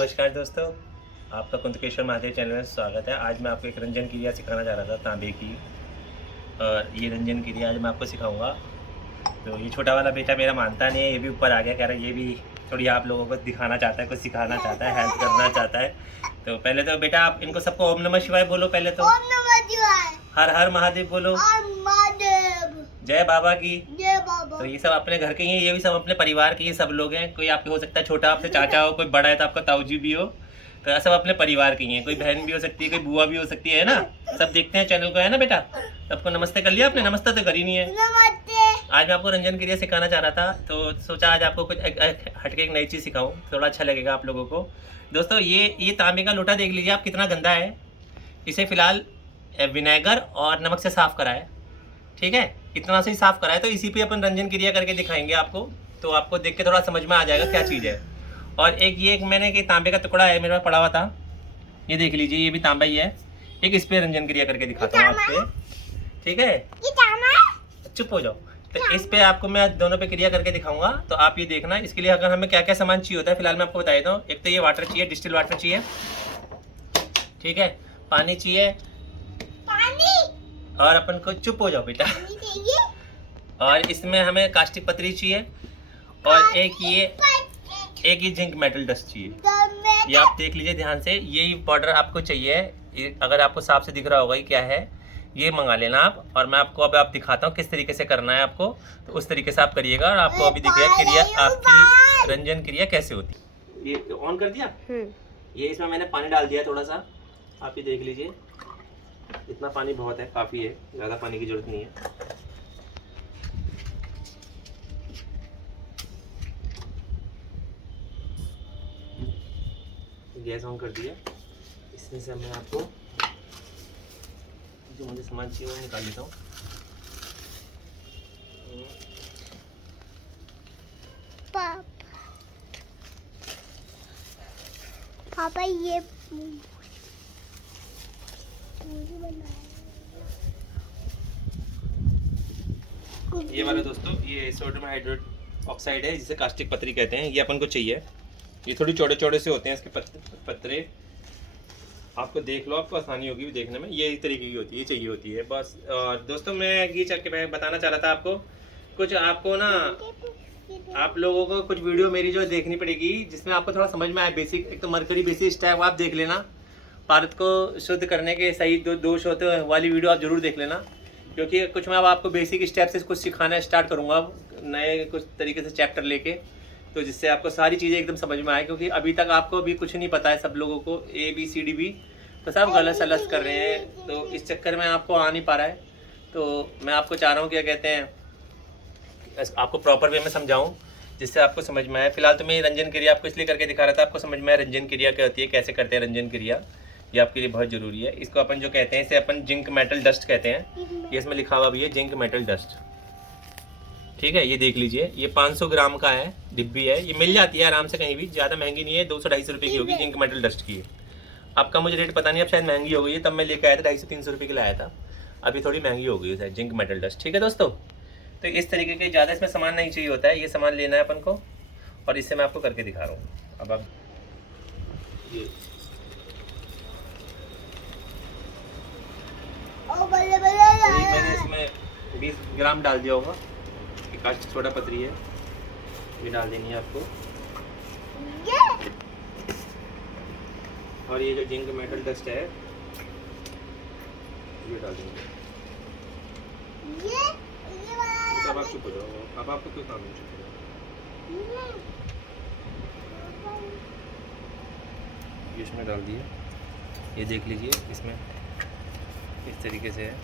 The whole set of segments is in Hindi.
नमस्कार दोस्तों, आपका कुंतकेश्वर महादेव चैनल में स्वागत है। आज मैं आपको एक रंजन क्रिया सिखाना चाह रहा था तांबे की। और ये रंजन क्रिया आज मैं आपको सिखाऊंगा। तो ये छोटा वाला बेटा मेरा मानता नहीं है, ये भी ऊपर आ गया, कह रहा है ये भी थोड़ी आप लोगों को दिखाना चाहता है, कुछ सिखाना चाहता है, हेल्प करना चाहता है। तो पहले तो बेटा आप इनको सबको ओम नमः शिवाय बोलो। पहले तो ओम नमः शिवाय, हर हर महादेव बोलो। हर महादेव, जय बाबा की। जय बाबा। तो ये सब अपने घर के ही हैं, ये भी सब अपने परिवार के ही सब लोग हैं। कोई आपके हो सकता है छोटा आपसे चाचा हो, कोई बड़ा है तो आपका ताऊजी भी हो। तो सब अपने परिवार के ही हैं। कोई बहन भी हो सकती है, कोई बुआ भी हो सकती है ना। सब देखते हैं चैनल को, है ना बेटा। सबको नमस्ते कर लिया आपने? नमस्ते तो करी नहीं है। नमस्ते। आज मैं आपको रंजन क्रिया सिखाना चाह रहा था, तो सोचा आज आपको कुछ हटके एक नई चीज़ सिखाऊं, थोड़ा अच्छा लगेगा आप लोगों को। दोस्तों ये तांबे का लोटा देख लीजिए आप, कितना गंदा है। इसे फिलहाल विनेगर और नमक से साफ़ करा है, ठीक है। इतना से ही साफ़ करा है, तो इसी पे अपन रंजन क्रिया करके दिखाएंगे आपको। तो आपको देख के थोड़ा समझ में आ जाएगा क्या चीज़ है। और एक मैंने कि तांबे का टुकड़ा है मेरे पास पड़ा हुआ था, ये देख लीजिए, ये भी तांबा ही है। एक इस पे रंजन क्रिया करके दिखाता हूँ आपको, ठीक है। ये तांबा? चुप हो जाओ। तो इस पे आपको मैं दोनों पे क्रिया करके दिखाऊंगा, तो आप ये देखना। इसके लिए अगर हमें क्या क्या सामान चाहिए होता है फिलहाल मैं आपको बता देता हूँ। एक तो ये वाटर चाहिए, डिस्टिल वाटर चाहिए, ठीक है। पानी चाहिए, पानी। और अपन को चुप हो जाओ बेटा। पानी चाहिए। और इसमें हमें कास्टिक पत्री चाहिए, और एक ये जिंक मेटल डस्ट चाहिए। ये आप देख लीजिए ध्यान से, यही पाउडर आपको चाहिए। ये अगर आपको साफ से दिख रहा होगा ये क्या है, ये मंगा लेना आप। और मैं आपको अब आप दिखाता हूँ किस तरीके से करना है आपको, तो उस तरीके से आप करिएगा। और आपको अभी दिखेगा क्रिया, आपकी रंजन क्रिया कैसे होती है। ये ऑन कर दिया। ये इसमें मैंने पानी डाल दिया थोड़ा सा, आप ये देख लीजिए। इतना पानी बहुत है, काफ़ी है, ज़्यादा पानी की जरूरत नहीं है। गैस ऑन कर दिया। इसमें से मैं आपको जो मुझे सामान चाहिए वो निकाल लेता हूँ। पापा ये वाला दोस्तों, ये सोडियम हाइड्रोक्साइड ऑक्साइड है, जिसे कास्टिक पत्री कहते हैं। ये अपन को चाहिए। ये थोड़ी चौड़े चौड़े से होते हैं इसके पत्रे। आपको देख लो, आपको आसानी होगी भी देखने में। ये इस तरीके की होती है, ये चाहिए होती है बस। और दोस्तों मैं ये चल के बताना चाह रहा था आपको कुछ, आपको ना आप लोगों को कुछ वीडियो मेरी जो देखनी पड़ेगी, जिसमें आपको थोड़ा समझ में आए बेसिक। एक तो मरकरी बेसिक स्टेप आप देख लेना, भारत को शुद्ध करने के सही दोष होते वाली वीडियो आप जरूर देख लेना। क्योंकि कुछ मैं अब आपको बेसिक स्टेप से कुछ सिखाना स्टार्ट करूँगा अब, नए कुछ तरीके से चैप्टर लेके, तो जिससे आपको सारी चीज़ें एकदम समझ में आए। क्योंकि अभी तक आपको भी कुछ नहीं पता है, सब लोगों को ABCD भी तो सब गलत सलत कर रहे हैं। तो इस चक्कर में आपको आ नहीं पा रहा है। तो मैं आपको चाह रहा हूँ क्या कहते हैं, आपको प्रॉपर वे में समझाऊँ जिससे आपको समझ में आए। फिलहाल तो मैं रंजन क्रिया आपको इसलिए करके दिखा रहा था, आपको समझ में आए रंजन क्रिया क्या होती है, कैसे करते हैं रंजन क्रिया। ये आपके लिए बहुत ज़रूरी है। इसको अपन जो कहते हैं, इसे अपन जिंक मेटल डस्ट कहते हैं। ये इसमें लिखा हुआ भी है जिंक मेटल डस्ट, ठीक है। ये देख लीजिए, ये 500 ग्राम का है, डिब्बी है। ये मिल जाती है आराम से कहीं भी, ज़्यादा महंगी नहीं है, 200-250 रुपये की होगी जिंक मेटल डस्ट की। आपका मुझे रेट पता नहीं, अब शायद महंगी हो गई है। तब मैं लेकर आया था 250-300 रुपये की लाया था, अभी थोड़ी महंगी हो गई है जिंक मेटल डस्ट, ठीक है दोस्तों। तो इस तरीके के ज़्यादा इसमें सामान नहीं चाहिए होता है, ये सामान लेना है अपन को। और इससे मैं आपको करके दिखा रहा हूँ। अब आप ये मैंने इसमें 20 ग्राम डाल दिया होगा। कास्ट छोटा पत्री है, ये डाल देनी है आपको। और ये जो जिंक मेटल डस्ट है ये डाल देंगे। अब आप चुप हो जाओ, अब आपको कोई काम नहीं चाहिए। ये इसमें डाल दिया, ये देख लीजिए इसमें इस तरीके से है।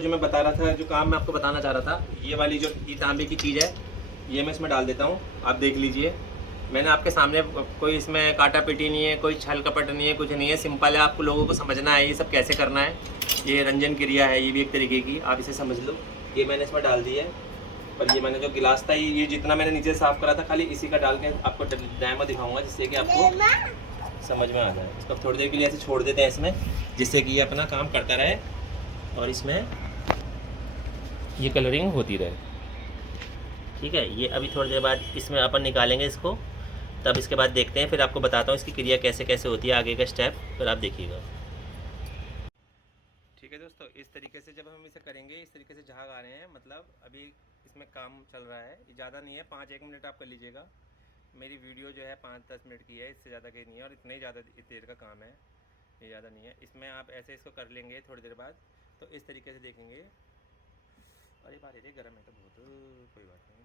आपको जो मैं बता रहा था, जो काम मैं आपको बताना चाह रहा था, ये वाली जो ये तांबे की चीज़ है, ये मैं इसमें डाल देता हूँ। आप देख लीजिए, मैंने आपके सामने कोई इसमें काटा पीटी नहीं है, कोई छल कपट नहीं है, कुछ नहीं है, सिंपल है। आपको लोगों को समझना है ये सब कैसे करना है। ये रंजन क्रिया है, ये भी एक तरीके की, आप इसे समझ लो। ये मैंने इसमें डाल दी है, और ये मैंने जो गिलास था, ये जितना मैंने नीचे साफ़ करा था, खाली इसी का डाल के आपको डैमो दिखाऊंगा, जिससे कि आपको समझ में आ जाए। इसको थोड़ी देर के लिए ऐसे छोड़ देते हैं इसमें, जिससे कि ये अपना काम करता रहे और इसमें ये कलरिंग होती रहे। ठीक है, ये अभी थोड़ी देर बाद इसमें अपन निकालेंगे इसको, तब इसके बाद देखते हैं, फिर आपको बताता हूँ इसकी क्रिया कैसे कैसे होती है, आगे का स्टेप फिर आप देखिएगा। ठीक है दोस्तों, इस तरीके से जब हम इसे करेंगे, इस तरीके से झाग आ रहे हैं, मतलब अभी इसमें काम चल रहा है। ज़्यादा नहीं है, 5-1 मिनट आप कर लीजिएगा। मेरी वीडियो जो है 5-10 मिनट की है, इससे ज़्यादा की नहीं है, और इतना ही ज़्यादा देर का काम है, ये ज़्यादा नहीं है। इसमें आप ऐसे इसको कर लेंगे थोड़ी देर बाद, तो इस तरीके से देखेंगे। अरे बारे रे, गर्म है तो बहुत, कोई बात नहीं।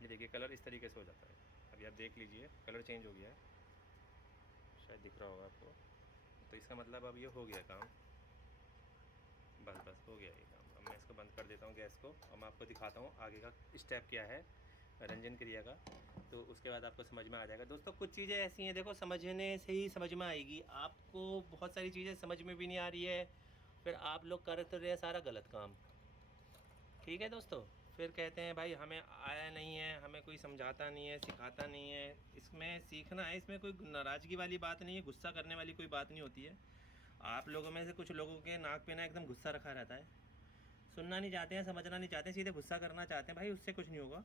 ये देखिए कलर इस तरीके से हो जाता है। अभी आप देख लीजिए, कलर चेंज हो गया है, शायद दिख रहा होगा आपको। तो इसका मतलब अब ये हो गया काम, बस हो गया ये काम। अब मैं इसको बंद कर देता हूँ गैस को, और मैं आपको दिखाता हूँ आगे का स्टेप क्या है रंजन क्रिया का, तो उसके बाद आपको समझ में आ जाएगा। दोस्तों कुछ चीज़ें ऐसी हैं, देखो समझने से ही समझ में आएगी। आपको बहुत सारी चीज़ें समझ में भी नहीं आ रही है, फिर आप लोग कर तो रहे हैं सारा गलत काम। ठीक है दोस्तों, फिर कहते हैं भाई हमें आया नहीं है, हमें कोई समझाता नहीं है, सिखाता नहीं है। इसमें सीखना है, इसमें कोई नाराज़गी वाली बात नहीं है, गुस्सा करने वाली कोई बात नहीं होती है। आप लोगों में से कुछ लोगों के नाक पे ना एकदम गुस्सा रखा रहता है, सुनना नहीं चाहते हैं, समझना नहीं चाहते, सीधे गुस्सा करना चाहते हैं। भाई उससे कुछ नहीं होगा,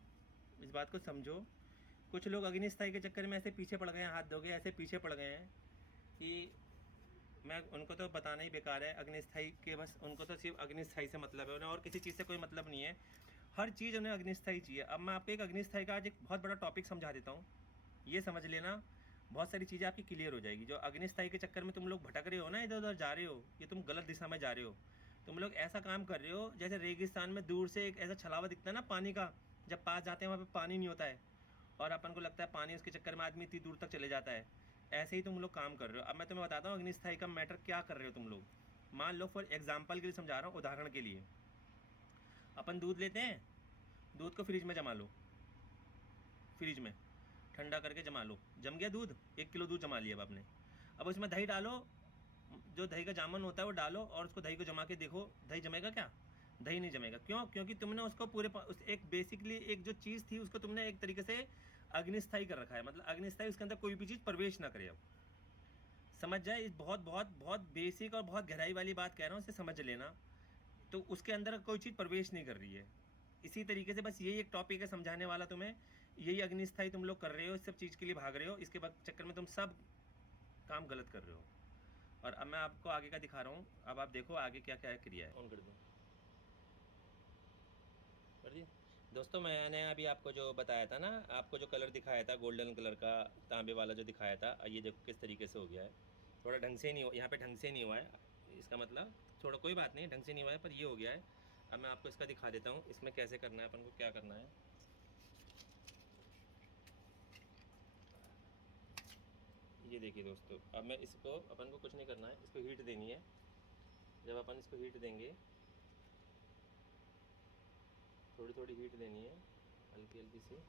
इस बात को समझो। कुछ लोग अग्निस्थाई के चक्कर में ऐसे पीछे पड़ गए हैं, हाथ धो गए, ऐसे पीछे पड़ गए हैं कि मैं उनको तो बताना ही बेकार है। अग्निस्थाई के बस उनको तो सिर्फ अग्निस्थाई से मतलब है, उन्हें और किसी चीज़ से कोई मतलब नहीं है। हर चीज़ उन्हें अग्निस्थाई चाहिए। अब मैं आपको एक अग्निस्थाई का आज एक बहुत बड़ा टॉपिक समझा देता हूँ, ये समझ लेना, बहुत सारी चीज़ें आपकी क्लियर हो जाएगी। जो अग्निस्थाई के चक्कर में तुम लोग भटक रहे हो ना, इधर उधर जा रहे हो, ये तुम गलत दिशा में जा रहे हो। तुम लोग ऐसा काम कर रहे हो जैसे रेगिस्तान में दूर से एक ऐसा छलावा दिखता है ना पानी का, जब पास जाते हैं वहाँ पे पानी नहीं होता है, और अपन को लगता है पानी, उसके चक्कर में आदमी इतनी दूर तक चले जाता है। ऐसे ही तुम लोग काम कर रहे हो। अब मैं तुम्हें बताता हूँ अग्निस्थाई का मैटर क्या कर रहे हो तुम लोग। मान लो फॉर एग्जाम्पल के लिए समझा रहा हूँ, उदाहरण के लिए, अपन दूध लेते हैं, दूध को फ्रिज में जमा लो, फ्रिज में ठंडा करके जमा लो, जम गया दूध, 1 किलो दूध जमा लिया अब आपने। अब उसमें दही डालो, जो दही का जामन होता है वो डालो, और उसको दही को जमा के देखो, दही जमेगा क्या? दही नहीं जमेगा। क्यों? क्योंकि तुमने उसको उस एक बेसिकली एक जो चीज़ थी उसको तुमने एक तरीके से अग्निस्थाई कर रखा है। मतलब अग्निस्थाई, उसके अंदर कोई भी चीज़ प्रवेश ना करे। अब समझ जाए, इस बहुत बहुत बहुत बेसिक और बहुत गहराई वाली बात कह रहा हूँ, इसे समझ लेना। तो उसके अंदर कोई चीज़ प्रवेश नहीं कर रही है। इसी तरीके से बस यही एक टॉपिक है समझाने वाला तुम्हें। यही अग्निस्थाई तुम लोग कर रहे हो, इस सब चीज़ के लिए भाग रहे हो, इसके बाद चक्कर में तुम सब काम गलत कर रहे हो। और अब मैं आपको आगे का दिखा रहा हूँ, अब आप देखो आगे क्या क्या क्रिया है। ऑन कर दो, कर दी। दोस्तों मैंने अभी आपको जो बताया था ना, आपको जो कलर दिखाया था गोल्डन कलर का, तांबे वाला जो दिखाया था, ये देखो किस तरीके से हो गया है। थोड़ा ढंग से नहीं हो, यहाँ पे ढंग से नहीं हुआ है, इसका मतलब थोड़ा कोई बात नहीं, ढंग से नहीं हुआ है, पर ये हो गया है। अब मैं आपको इसका दिखा देता हूँ, इसमें कैसे करना है, अपन को क्या करना है। ये देखिए दोस्तों, अब मैं इसको, अपन को कुछ नहीं करना है, इसको हीट देनी है। जब अपन इसको हीट देंगे, थोड़ी थोड़ी हीट देनी है, हल्की हल्की सी।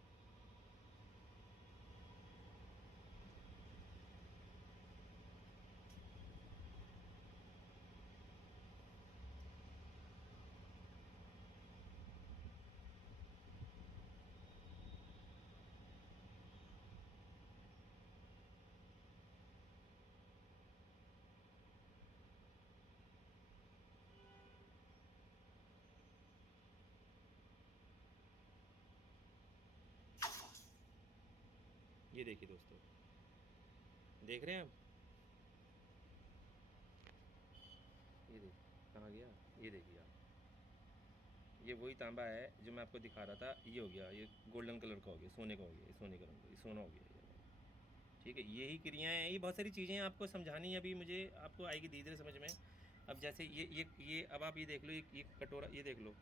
ये देखिए दोस्तों, देख रहे हैं आप, ये देखिए कहाँ गया, ये देखिए आप, ये वही तांबा है जो मैं आपको दिखा रहा था। ये हो गया, ये गोल्डन कलर का हो गया, सोने का हो गया, ये सोने का रंग, ये सोना हो गया ये। ठीक है, यही क्रियाएं हैं, ये बहुत सारी चीज़ें आपको समझानी है, अभी मुझे आपको आएगी धीरे धीरे समझ में। अब जैसे ये अब आप ये देख लो, ये कटोरा, ये देख लो,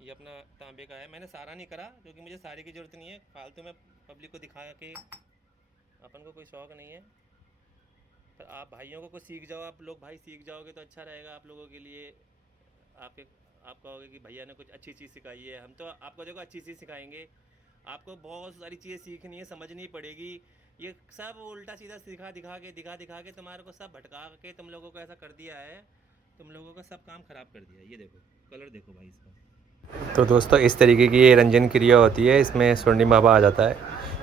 ये अपना तांबे का है। मैंने सारा नहीं करा क्योंकि मुझे सारे की ज़रूरत नहीं है, फालतू में पब्लिक को दिखा के अपन को कोई शौक़ नहीं है। पर आप भाइयों को सीख जाओ, आप लोग भाई सीख जाओगे तो अच्छा रहेगा आप लोगों के लिए। आप कहोगे कि भैया ने कुछ अच्छी चीज़ सिखाई है। हम तो आपको देखो अच्छी चीज़ सिखाएंगे, आपको बहुत सारी चीज़ें सीखनी है, समझनी पड़ेगी। ये सब उल्टा सीधा दिखा दिखा के तुम्हारे को सब भटका के तुम लोगों को ऐसा कर दिया है, तुम लोगों का सब काम ख़राब कर दिया। ये देखो कलर देखो भाई इसका। तो दोस्तों इस तरीके की ये रंजन क्रिया होती है, इसमें स्वर्णिम बाबा आ जाता है।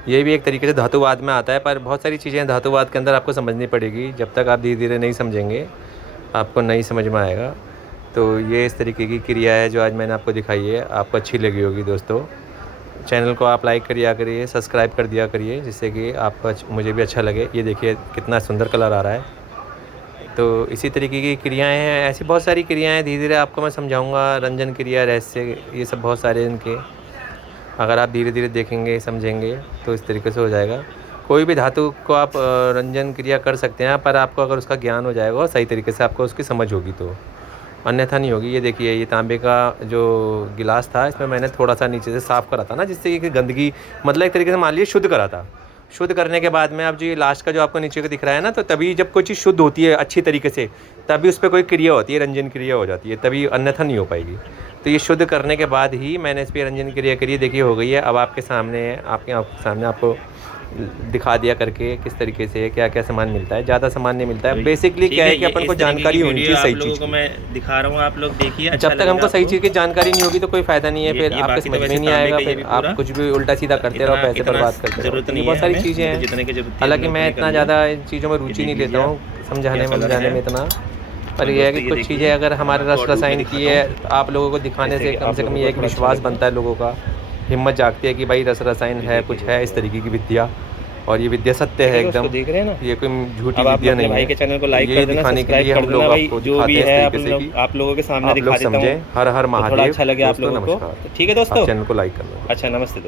ये भी एक तरीके से धातुवाद में आता है, पर बहुत सारी चीज़ें धातुवाद के अंदर आपको समझनी पड़ेगी। जब तक आप धीरे धीरे नहीं समझेंगे आपको नहीं समझ में आएगा। तो ये इस तरीके की क्रिया है जो आज मैंने आपको दिखाई है, आपको अच्छी लगी होगी दोस्तों। चैनल को आप लाइक करिए करिए, सब्सक्राइब कर दिया करिए, जिससे कि आपको मुझे भी अच्छा लगे। ये देखिए कितना सुंदर कलर आ रहा है। तो इसी तरीके की क्रियाएं हैं, ऐसी बहुत सारी क्रियाएं धीरे धीरे आपको मैं समझाऊंगा। रंजन क्रिया, रहस्य, ये सब बहुत सारे इनके, अगर आप धीरे धीरे देखेंगे समझेंगे तो इस तरीके से हो जाएगा। कोई भी धातु को आप रंजन क्रिया कर सकते हैं, पर आपको अगर उसका ज्ञान हो जाएगा और सही तरीके से आपको उसकी समझ होगी तो, अन्यथा नहीं होगी। ये देखिए ये तांबे का जो गिलास था, इसमें मैंने थोड़ा सा नीचे से साफ़ करा था ना, जिससे कि गंदगी, मतलब एक तरीके से मान लीजिए शुद्ध करा था। शुद्ध करने के बाद में अब जो ये लास्ट का जो आपको नीचे का दिख रहा है ना, तो तभी जब कोई चीज़ शुद्ध होती है अच्छी तरीके से, तभी उस पर कोई क्रिया होती है, रंजन क्रिया हो जाती है, तभी, अन्यथा नहीं हो पाएगी। तो ये शुद्ध करने के बाद ही मैंने इस पर रंजन क्रिया करी। देखिए हो गई है। अब आपके सामने आपको दिखा दिया करके किस तरीके से क्या क्या सामान मिलता है। ज़्यादा सामान नहीं मिलता है, बेसिकली क्या है कि अपन को जानकारी होनी चाहिए सही चीज़ को मैं दिखा रहा हूँ, आप लोग देखिए। जब तक हमको सही चीज़ की जानकारी नहीं होगी तो कोई फ़ायदा नहीं है, फिर आपको समझ में नहीं आएगा, फिर आप कुछ भी उल्टा सीधा करते रहो, पैसे बर्बाद करते रहो। बहुत सारी चीज़ें हैं, हालांकि मैं इतना ज़्यादा इन चीज़ों में रुचि नहीं लेता हूँ, समझाने में इतना। पर यह है कि कुछ चीज़ें अगर हमारे रस रसायन की है, आप लोगों को दिखाने से कम ये एक विश्वास बनता है, लोगों का हिम्मत जागती है कि भाई रस रसायन है, कुछ है इस तरीके की विद्या, और ये विद्या सत्य है एकदम। देख रहे हैं ना, ये कोई झूठी विद्या नहीं है। भाई के चैनल को लाइक कर देना, सब्सक्राइब कर देना भाई, जो भी है आप लोगों के सामने दिखा देता हूं। हर हर महादेव। अच्छा लगे आप लोगों को, ठीक है दोस्तों, चैनल को लाइक कर दो। अच्छा, नमस्ते।